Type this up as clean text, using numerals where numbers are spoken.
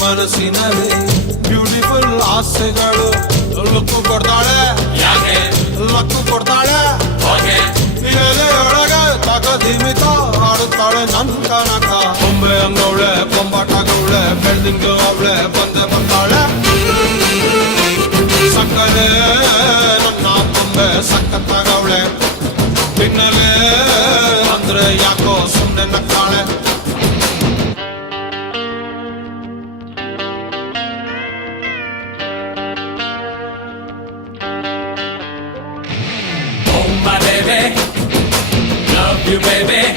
ಮನಸ್ಸಿನಲ್ಲಿ ಬ್ಯೂಟಿಫುಲ್ ಆಸೆಗಳು ಲಕ್ಕು ಕೊಡ್ತಾಳೆ ಲಕ್ಕು ಕೊಡ್ತಾಳೆ ಎಲೆಯೊಳಗೆ ತಗದಿಮಿತ ಆಡುತ್ತಾಳೆ ನನ್ ಕನಕ ಬೊಂಬೆ ಅಂಗವಳೆ ಬೊಂಬಾಟಗವಳೆ ಬೆಳ್ದಿಂಗ ಅವಳೆ ಬಂದಾಳೆ ಸಕ್ಕರೆ ನನ್ನ ಬೊಂಬೆ ಸಕ್ಕತ್ತಾಗವಳೆ ಬಿನ್ನಲೆ ಅಂದ್ರೆ ಯಾಕೋ ಸುಮ್ಮನೆ ನಕ್ಕಾಳೆ My baby, love you baby.